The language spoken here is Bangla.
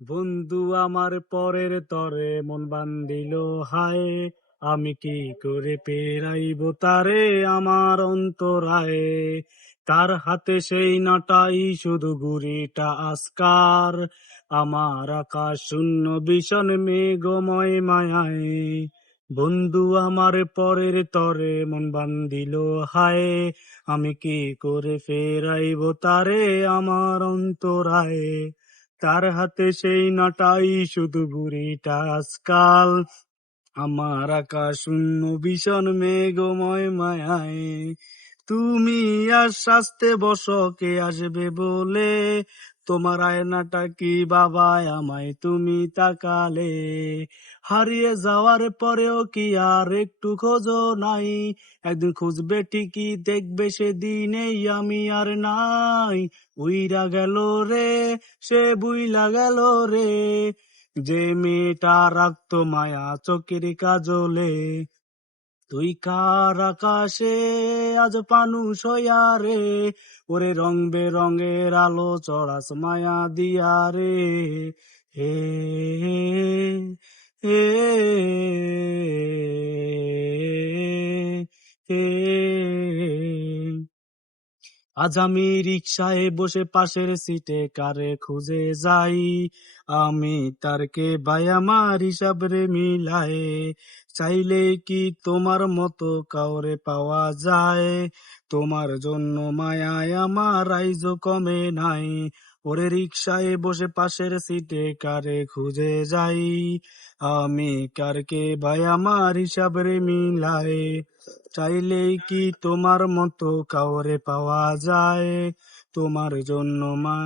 বন্ধু আমার পরের তরে মন বান্ধিল হায়, আমি কি করে পেরাইব তারে আমার অন্তরায়। তার হাতে সেই নাটাই শুধু গুরিটা আসকার, আমার আকাশ শূন্য ভীষণ মেঘময় মায়ায়। বন্ধু আমার পরের তরে মন বান্ধিল হায়, আমি কি করে ফেরাইব তারে আমার অন্তরায়। তার হাতে সেই নাটাই শুধু বুড়িটা আজকাল, আমার আকাশ শূন্য ভীষণ মেঘময় মায়ায়। তুমি আর শাস্তে বসো কে আসবে বলে, তোমার আয়নাটা কি বাবায় আমায় তুমি তাকালে। হারিয়ে যাওয়ার পরেও কি আর একটু খোঁজো নাই, একদিন খুঁজবে ঠিকই দেখবে সেদিনেই আমি আর নাই। উইরা গেল রে, সে বুইলা গেল রে, যে মেয়েটা রাখতো মায়া চোখের কাজলে। তুই কার আকাশে আজ পানুষ হইয়া রে, ওরে রং বেরঙের আলো চড়াস মায়া দিয়া রে। হে হে হে আজ আমি রিকশায় বসে পাশের সিটে কারে খুঁজে যাই, আমি তারকে ভাই আমার হিসাব রে মিলাই। চাইলে কি তোমার মতো কাউরে পাওয়া যায়, তোমার জন্য মায়ায় আমার আইজো কমে নাই। ওরে রিকশায় বসে পাশের সিটে কারে খুঁজে যাই, আমি কারকে ভাই আমার হিসাব রে মিলাই। চাইলেই কি তোমার মতো কাউরে পাওয়া যায়, তোমার জন্য মা